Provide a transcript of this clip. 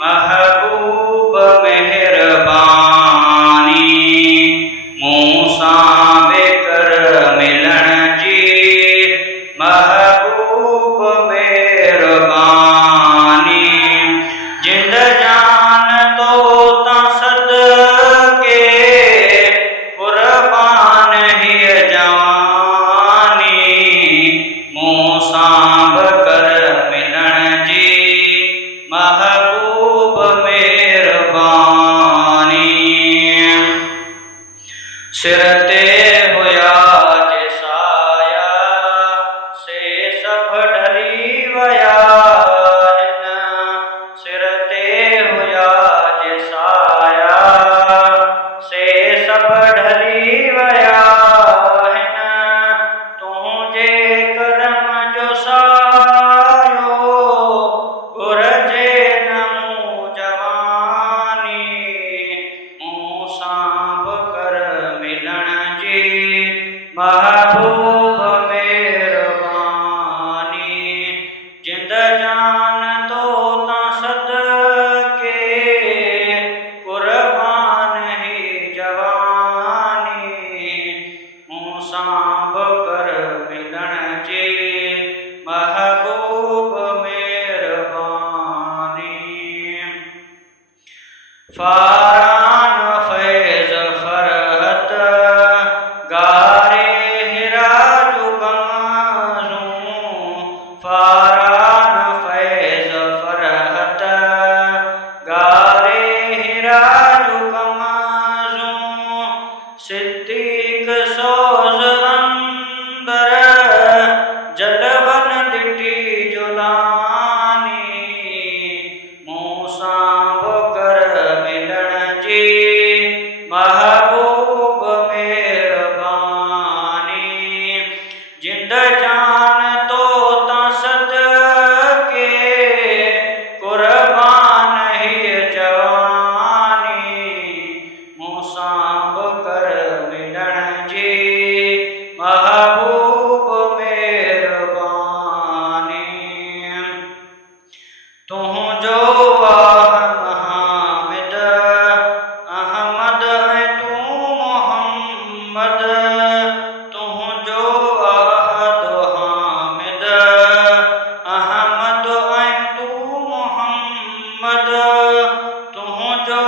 महबूब मेहरबानी मूसा बेकर मिलन जी। महबूब मेहरबानी जिंद जान तो ता सदके कुर्बान ही जवानी मूसा बेकर मिलन जी। महबूब मेहरबानी सिर ते होया जिसाया से सब ढली वया हिन। सिर ते होया जिसाया से सब ढली वया हिन। तुझे करम जो सायो घुरजे नमू जवानी मूसा बेकर मिलन जी। महबूब मेहरबानी जिंद जान तो ता सदके कुर्बान ही जवानी मूसा बेकर मिलन जी। महबूब मेहरबानी फारान फैज फरहत गारे हिरा जुगमजूं। फारान फैज फरहत गारे हिरा जुगमजूं। सिद्दीक सोज अंदर जलवन दिठी जुलानी मूसा बेकर मिलन जी। महबूब मेहरबानी जिंद जान तो ता सदके कुर्बान ही जवानी मूसा बेकर मिलन जी। महबूब मेहरबानी तुझो हामिद अहमद है तू मोहम्मद। तुझो अहद हामिद अहमद है तू मोहम्मद। तुझो